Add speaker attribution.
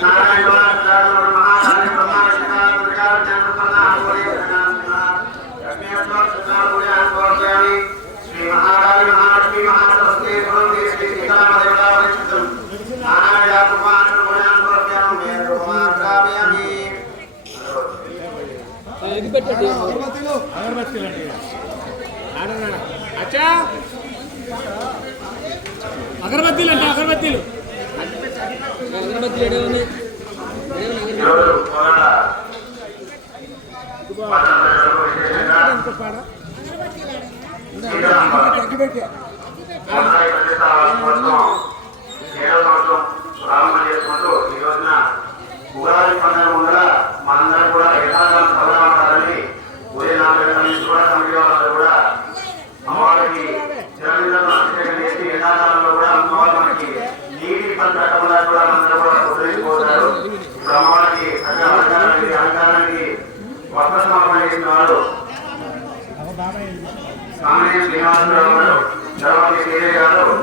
Speaker 1: Nine, nine,
Speaker 2: nine. అగరబత్తీలు అంటే అగరబత్తీలు. అగరబత్తీలు
Speaker 1: ఉగాది పండుగ ముందర మనందరం కూడా యథాకాలం సరదా ఉండాలని ఉదయం నాలుగు నుంచి కూడా కమిటీ వాళ్ళందరూ కూడా అమ్మవారికి చిరంజీవులను అభిషేకం చేసి యథాకాలంలో కూడా అమ్మవారు మనకి నీటి ఇబ్బంది పెట్టకుండా కూడా మనందరూ కూడా ఉదయించిపోతారు ఇప్పుడు స్వామి శ్రీనివాసరావు గారు